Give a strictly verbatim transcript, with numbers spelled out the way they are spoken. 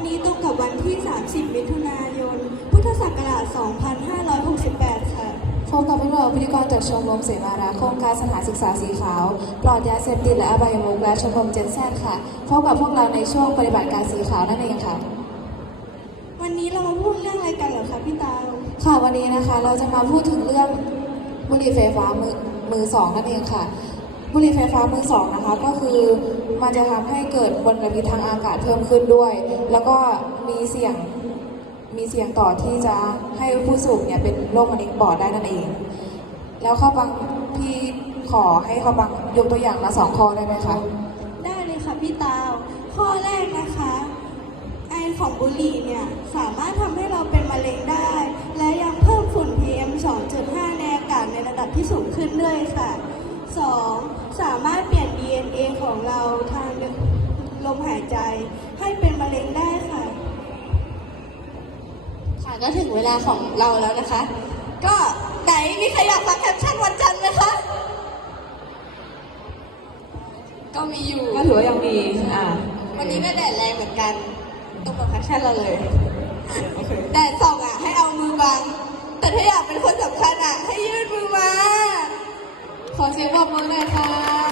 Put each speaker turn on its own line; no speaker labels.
นี้ตรงกับวันที่ สามสิบ มิถุนายน พุทธศักราช สองพันห้าร้อยหกสิบแปด ค่ะ
พบกับพวกเราพิธีกรจากชมรมเสมาราโครงการสถานศึกษาสีขาวปลอดยาเสพติดและอบายมุขและชมรมเจนแซดค่ะพบกับพวกเราในช่วงปฏิบัติการสีขาวนั่นเองค่ะ
วันนี้เรามาพูดเรื่องอะไรกันเหรอคะพี่ตา
ค่ะวันนี้นะคะเราจะมาพูดถึงเรื่องบุหรี่ไฟฟ้ามือมือสองนั่นเองค่ะบุหรี่ไฟฟ้ามือสองนะคะก็คือมันจะทำให้เกิดมลพิษทางอากาศเพิ่มขึ้นด้วยแล้วก็มีเสี่ยงมีเสี่ยงต่อที่จะให้ผู้สูบเนี่ยเป็นโรคมะเร็งปอดได้นั่นเองแล้วข้อบังพี่ขอให้ข้อบังยกตัวอย่างมาสองข้อได้ไหมคะ
ได้เลยค่ะพี่ตาวข้อแรกนะคะไอของบุหรี่เนี่ยสามารถทำให้เราเป็นมะเร็งได้และยังเพิ่มฝุ่น พี เอ็ม สองจุดห้า ในอากาศในระดับที่สูงขึ้นด้วยค่ะสองสามารถเปลี่ยน ดี เอ็น เอ ของเราทางลมหายใจให้เป็นมะเร็งได้ค่ะ
ค่ะก็ถึงเวลาของเราแล้วนะคะ ก็ไหนมีใครอยากฟังแคปชั่นวันจันทร์ไหมคะก็มีอยู่
ก็ถือว่ายังมีอ่า
วันนี้ก็แดดแรงเหมือนกันตรงกับแคปชั่นเราเลยแดดส่องอ่ะให้เอามือบังแต่ถ้าอยากเป็นคนสำคัญอ่ะให้ยื่นมือมา
ขอเสียงปรบมือหน่อยค่ะ